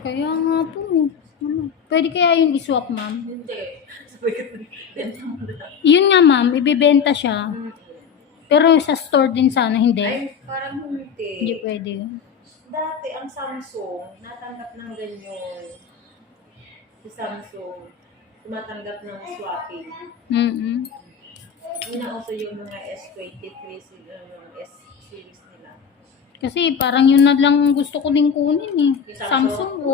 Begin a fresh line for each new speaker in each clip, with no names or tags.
Kaya nga po eh. Ano? Pwede kaya yung iswap, ma'am? Hindi. Yun nga, ma'am. Ibibenta siya. Pero sa store din sana, hindi.
Ay, parang hindi. Hindi pwede. Dati, ang Samsung, natanggap ng ganyan. Si Samsung, tumatanggap ng swapping. Mm-mm. Una uso yung mga S23, sila, yung S series nila.
Kasi parang yun na lang gusto ko din kunin eh. Samsung,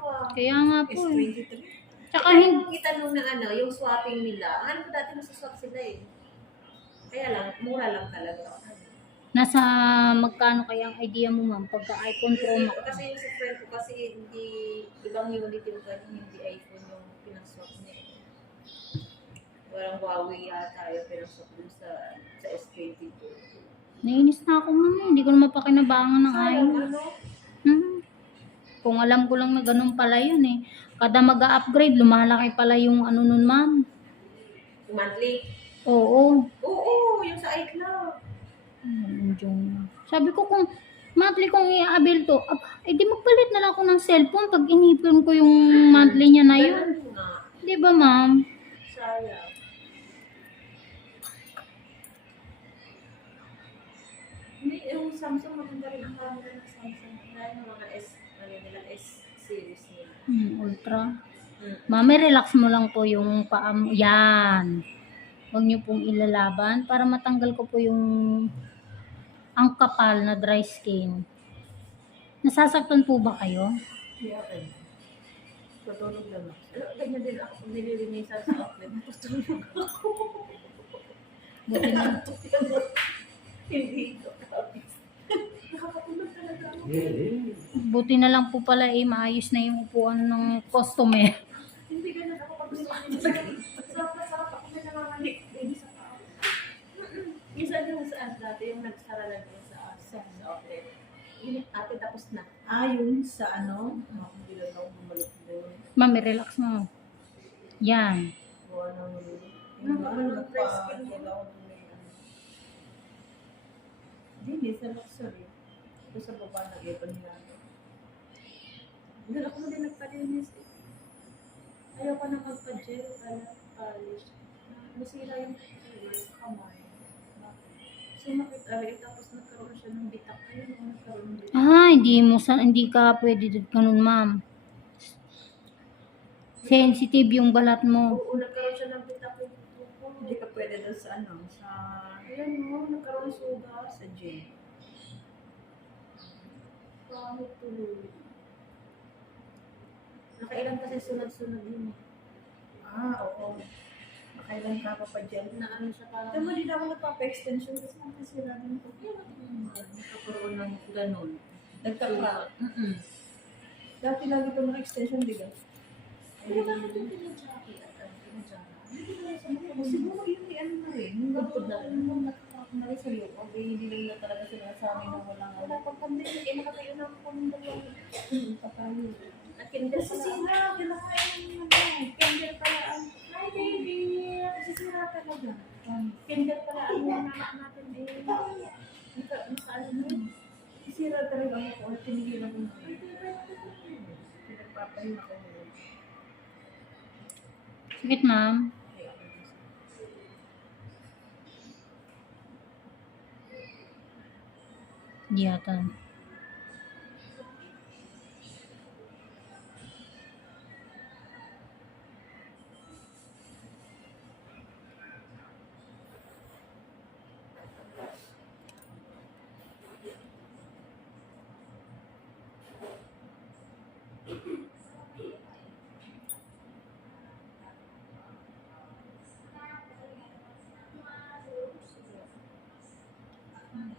ko ah. Kaya nga po eh. S23.
Tsaka hindi, nakita nung na ano, yung swapping nila. Ang alam ko dati masaswap sila eh. Kaya lang, mura lang talaga.
nasa magkano kaya ang idea mo ma'am pagka iPhone Pro Max?
Kasi yung sa friend ko kasi hindi, ibang unit yung kanya, hindi iPhone yung pinaswap niya. eh. Parang Huawei yata yung pinaswap dun sa, sa S22.
Nainis na ako ma'am. eh. Hindi ko na mapakinabangan ng ano? Hmm. Kung alam ko lang na ganun pala yun eh. Kada mag-upgrade, lumalaki pala yung ano nun ma'am. Monthly. Oo.
Oo, yung sa iCloud.
June. Sabi ko kung monthly kong i-avail to, ab, eh di magpalit na lang ako ng cellphone pag inipon ko yung monthly niya na yun. Di ba ma'am?
Sayang. Yung Samsung maganda rin ang camera ng Samsung. Dahil yung mga S, ano nila, S series nila.
Hmm, ultra. Mm. Mami, relax mo lang po yung paa mo. Yan. Huwag niyo pong ilalaban para matanggal ko po yung ang kapal na dry skin. Nasasaktan po ba kayo?
Kaya ano, tutulog lang ako. Ganyan din ako nililinisan sa outlet. Tutulog ako.
Buti na,
Hindi ko kapis. Nakakatulog talaga ako.
Buti na lang po pala eh, maayos na yung upuan ng customer.
Hindi ganun ako pag nililinisan. Sarap na ako may namamalik. Baby sa saan dati yung nagsara yung sa sa outlet. Yun, ate tapos na. Ah, yun sa ano? Ako hindi lang ako
bumalik doon. Mami, relax mo. Yan. Gawa ng... Ano,
hindi sa luxury. Baba ng ipon nila. Doon ako na din nagpalinis eh. Ayaw ko na magpa-gel, alam, polish. Nasira yung kamay. Sumakit aray, tapos nagkaroon siya ng bitak. Ayun, oh, nagkaroon ng.
Ah, hindi mo sa, hindi ka pwede ganun, ma'am. Sensitive yung balat mo.
Oo, nagkaroon siya ng bitak. Hindi ka pwede doon sa ano, sa... Ayan mo, nagkaroon ng suga. sa gym. Pangit tuloy. Nakailan kasi sunod-sunod yun. eh. Ah, oo. Makailan ka pa pa dyan. Na ano siya parang Alam mo, di na ako nagpapa-extension kasi nakasira din ko. nagkakaroon ng ganun. Nagka-crack. Mm-mm. Dati lagi ito extension di ba? Pero bakit yung pinag-jockey at ang pinag-jockey? Siguro yun yung ano na rin. Yung na rin. Yung nakakak na rin sa'yo. O di hindi lang na talaga sila sa amin na walang ano. Wala pag pandemic, eh nakatayo na ako ng dalawang Papayo. At kinder Kasi pala. sira, kinakain ng ano. Kinder pala ang... Hi baby! Kasi sira talaga. Um, Kinder pala ang mga anak natin eh. Naka, naka ano na yun. Sira talaga ako. At tinigilan ko na. Pinagpapayo ko.
Sakit, ma'am. Hindi yata.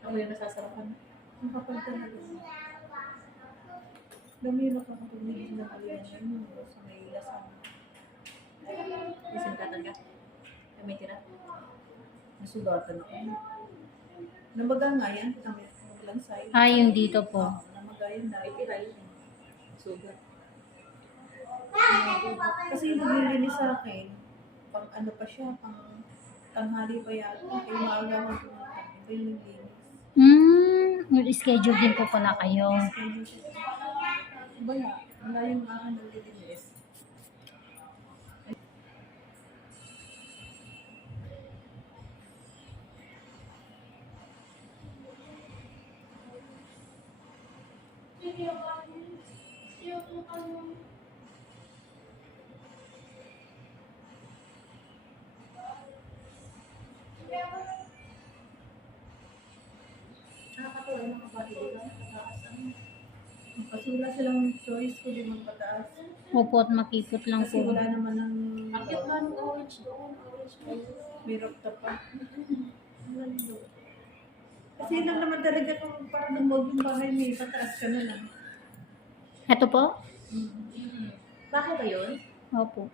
Ako yung nasasarapan. Ang kapal talaga. Dami yung nakakapagmigil ng aliyan yun. Sa may lasang. Isang ka. Kami tira. Nasugatan ako. Namaga nga yan. Kami lang side.
Ah, yung dito po. Oo,
namaga. May yun. eh. Sugat. Kasi yung naglilinis sa akin, pang ano pa siya, pang tanghali pa yata. Kaya maaga ako pumunta. Iba yung
naglilinis. Hmm, schedule din po pala kayo.
Baya. Wala yung mga nalilinis. Wala silang choice kundi magpataas.
Opo at makipot lang Kasi po.
wala naman ng Ang cute nga nung orange doon, orange doon. may rooftop pa. Kasi yun lang naman talaga kung parang lumog yung bahay may pataas ka na lang. Ito po? Bakit ba yun? Opo.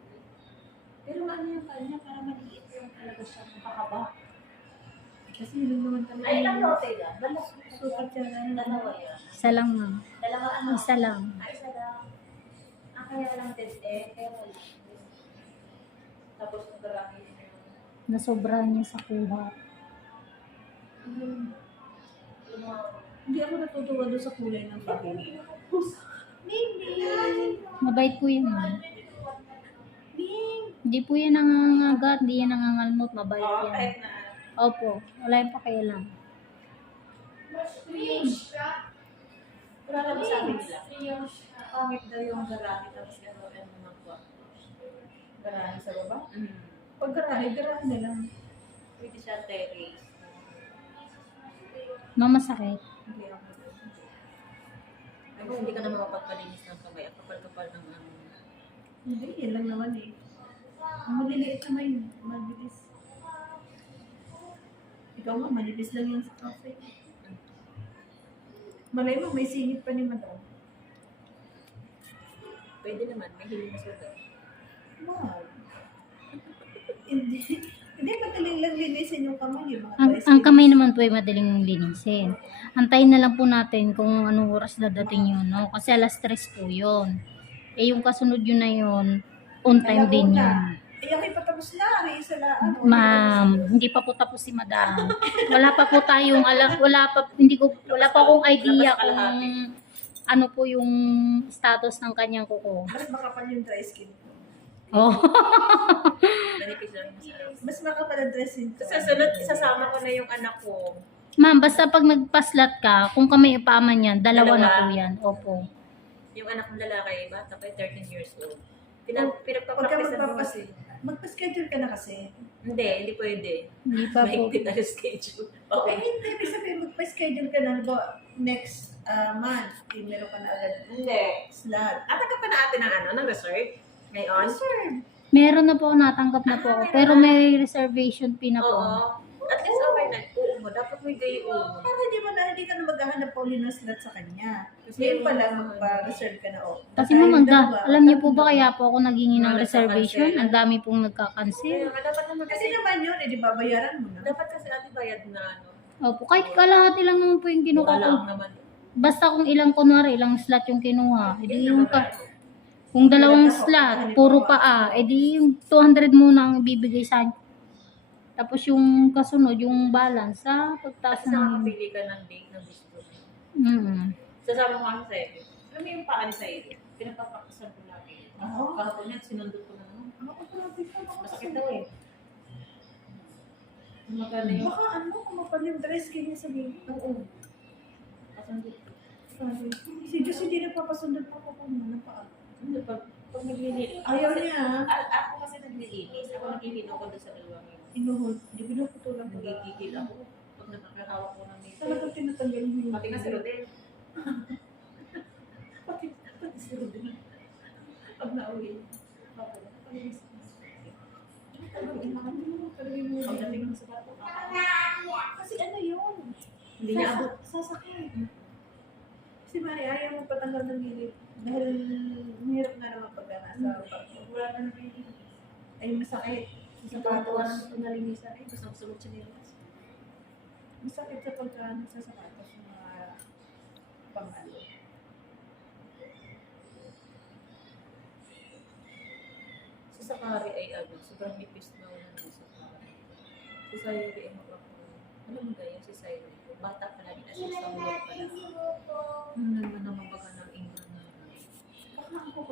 Pero ano yung kanya, parang maliit lang talaga siya. Nakakaba. Kasi yun naman talaga. Ay, ilang lote. Sukat siya na Dalawa yan.
Isa lang ma'am. Dalawa ano? Isa lang.
Ah, isa lang. Ah, kaya lang din eh. Kaya wala. Tapos nagarami niya.
Nasobrahan niya sa kuha. Hmm.
Hindi ako natutuwa doon sa kulay ng bahay.
Mabait po yun. Hindi po yan nangangagat, hindi yan nangangalmot, mabait Oo, yan. Opo, wala yung pakialam.
Wala lang sabi nila. Pangit daw yung garahe tapos ano ano naman po. Garahe sa baba? Mm. Pag garahe, garahe na lang. Pwede siya terrace.
Mamasakit. Hindi ako.
Kung hindi ka naman mapagpalinis ng kamay, ang kapal-kapal ng ano. Hindi, yun lang naman eh. Ang maliliit naman mabilis. Ikaw nga, malinis lang yung sa cafe. Malay mo, may singit pa ni madam. Pwede naman, may hiling. Wow. hindi, hindi madaling lang linisin yung kamay. Yung
mga Ang, ang kamay naman po ay madaling linisin. Antayin na lang po natin kung anong oras dadating yun, no? Kasi alas stress po yun. Eh, yung kasunod yun na yun, on time din yun.
Eh, yung ipatapos na, may isa lang. ano,
Ma'am, hindi pa po tapos si Madam. Wala pa po tayong alam, wala pa hindi ko wala pa akong idea kung ano po yung status ng kanyang kuko.
Mas makapal yung dry skin. Oh. Lang. Mas makapal ang dry skin ko. Sa sunod, isasama ko na yung anak ko.
Ma'am, basta pag nagpaslat ka, kung kami ipaman yan, dalawa na Dalawa? po yan. Opo.
Yung anak kong lalaki, bata pa, 13 years old. Pinag, Huwag ka pinagpapractice mo magpapas. Magpa-schedule ka na kasi. Hindi, hindi pwede.
Hindi pa po. Mahigpit
tayo schedule. Oo. Eh, hindi. Ibig sabihin, magpa-schedule ka na. Halimbawa, next uh, month, eh, meron ka na agad Hindi. slot. Natanggap pa na ate ng ano, ng resort? Ngayon? Sir.
Meron na po, natanggap na po ako. Pero may reservation fee na po. Oo.
At least okay na. Mo, dapat may gayo mo. Para hindi mo na, hindi ka na maghahanap pa uli ng slot sa kanya. Kasi pa lang, mga- magpa-reserve ka na. Oh.
Kasi Tayo ma'am, da, dalawa, alam niyo po ba kaya po ako naghingi ng reservation? Ang dami pong Kaya dapat
naman Kasi kasi, naman yun, eh, di babayaran mo na. dapat kasi ate bayad na ano.
Opo, kahit kalahati lang naman po yung kinuha Mura ko. lang naman. Basta kung ilang kunwari, ilang slot yung kinuha. Edi yung ka, kung dalawang slot, puro paa, edi yung 200 muna ang ibibigay sa. Tapos yung kasunod, yung balance sa pagtaas Tapos ng...
nakakapili ka ng date ng gusto. Mm. Sasama ko kasi sa'yo. Alam mo yung paan sa'yo? Pinapapakasal ko lagi. Oo. Kahapon yan, sinundot ko na naman. Ako pa lang, di pa ako Masakit daw eh. Maganda yung... Baka ano, kumapal yung dry skin niya sa baby. Oo. Kasundot ko. Si Diyos hindi nagpapasundot pa ako kung ano pa. Hindi, pag, pag naglilinis.
Ayaw niya.
Ako kasi naglilinis. Ako naglilinis ako doon sa dalawang. Inuhod. Hindi ko lang. Nagigigil ako. Pag nakakahawak ko ng nito. Talagang tinatanggal mo yung Pati nga si Rodel. Pati, pati si Rodel. Pag nauwi. Ko. Pagdating ko sa bato. Kasi ano yun? Hindi niya abot. Sasakay. Kasi Mari, ayaw mo patanggal ng gilid. Dahil mahirap na naman pagka nasa. Wala na naman ay masakit. Sa sapatos. nalinisan. Ay, gusto ko siya nila. Masakit sa pagka sa sapatos yung mga pangalo. Si Sakari ay ano, sobrang nipis na wala ng Sakari. Si Sayuri ay makakuha. Ano mo ganyan si Sayuri? Bata pa lang, as sa mulot pa lang. Ano naman naman baga ng ingram na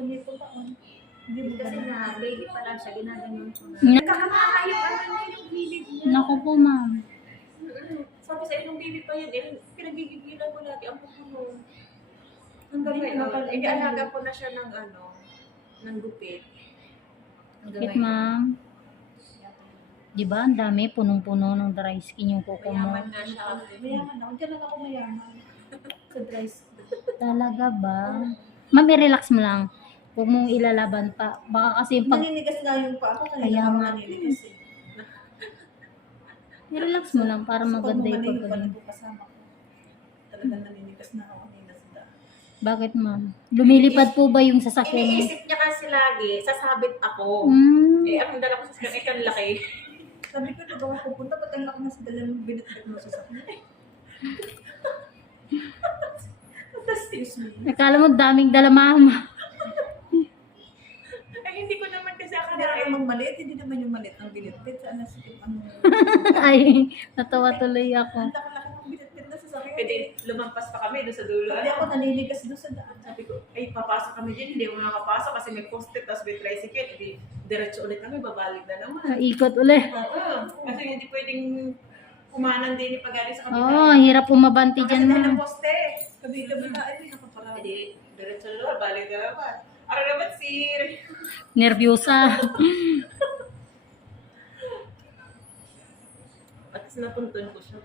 nito pa. oh. Hindi mo Kasi na, baby pa lang siya, ginaganon ko na. Na- Nagkakamaka yung niya, yung gilid niya.
Naku po, ma'am.
Sabi sa inong baby pa yun, eh, pinagigigilan ko lagi ang pupuno. Hanggang Hindi ngayon, na eh, alaga ko na siya ng ano, ng gupit.
Bakit, ma'am? Di ba, ang dami, punong-puno ng dry skin yung kuko mo. Mayaman
nga siya. Mayaman ako. Diyan lang ako mayaman. Sa dry skin.
Talaga ba? Ma'am, i-relax mo lang. Huwag mong ilalaban pa. Baka kasi pag
Naninigas nga yung pa ako. Kaya nga. naninigas eh.
i-relax mo lang para So, maganda pag yung balik ko kasama ko.
Talagang naninigas na ako.
Bakit, ma'am? Lumilipad po ba yung sasakyan mo?
Iniisip niya kasi lagi, sasabit ako. Hmm. Eh, ang dala ko sa sasakyan, ito ang laki. Sabi ko, na ako pupunta, ba't ang laki na sa dalang binitbit mo sa sakyan? Excuse me.
Akala mo daming dala, ma'am.
Ay, hindi ko naman kasi Namang maliit, hindi naman yung maliit ng binitbit. Saan na sikip ang...
Ay, natawa tuloy ako.
Ang laki-laki ng binitbit na sa sakyan. Pwede lumampas pa kami doon sa dulo. Hindi ako naninigas doon sa daan. Sabi ko, ay, papasok kami din. Hindi ako nakapasok kasi may post-it, tapos may tricycle. Hindi, diretso ulit kami, babalik na naman.
Ikot ulit.
Oo, kasi hindi pwedeng kumanan din yung pagaling sa Oo,
kabila. oh, hirap pumabanti Kasi dyan, ma'am. ng
poste. Kabila-bila, ay, nakaparada. Hindi, diretso na balik na naman. Ano naman, sir?
Nervyosa.
At least napuntun ko siya.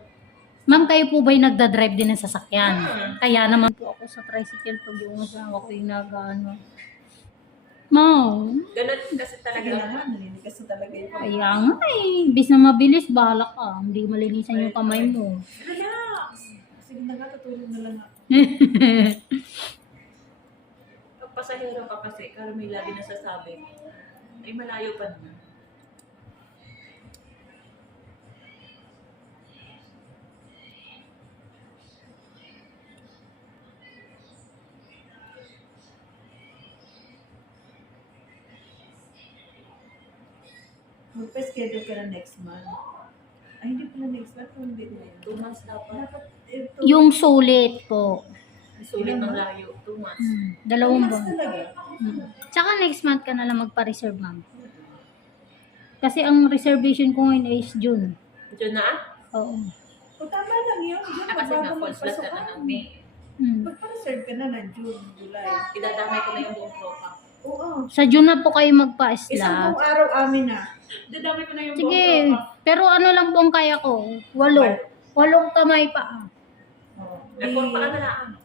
Ma'am, kayo po ba'y nagda-drive din ng sasakyan? Kaya naman
po ako sa tricycle pag yung asawa ko yung nag-ano.
Ma'am,
Ganun kasi talaga. naman, naninigas na talaga yung
kaya nga eh. Bis na mabilis, bahala ka. Hindi malinisan yung kamay mo.
Relax! Sige na nga, tutulog na lang ako. Pasahero ka kasi, karo may lagi nasasabi, ay malayo pa naman. Magpa-schedule ka na next month. Ay, hindi pala next month. Kung hindi na yun. Two months dapat. Dapat
ito. yung sulit po.
Sulit ng layo. Two months. Hmm,
dalawang buwan. talaga. Hmm. Tsaka next month ka na lang magpa-reserve, ma'am. Kasi ang reservation ko ngayon is June. Diyan na? Oo.
O tama lang yun. Yun, Ah, kasi nga full flat ka na ng May. Hmm. Magpa-reserve ka na ng June, July. Idadamay ko na yung buong tropa. Oo.
Sa June na po kayo Isang magpa-isla.
buong araw amin na. Idadamay ko na yung
Sige. buong tropa. Pero ano lang po ang kaya ko? Walo. Walong kamay pa.
Oo. Eh, puro pa ka na lang.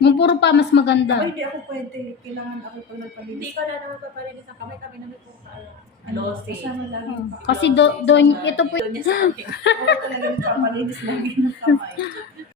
Yung puro pa, mas maganda. Ay,
hindi ako pwede. Kailangan ako pag Hindi nagpalinis. ka na naman papalinis ang kamay. Kami na may puro ka lang. Ano, Lossy. Kasama lagi
yung Kasi do, doon, ito po Doon niya sa akin. Ako talaga yung papalinis lagi ng kamay.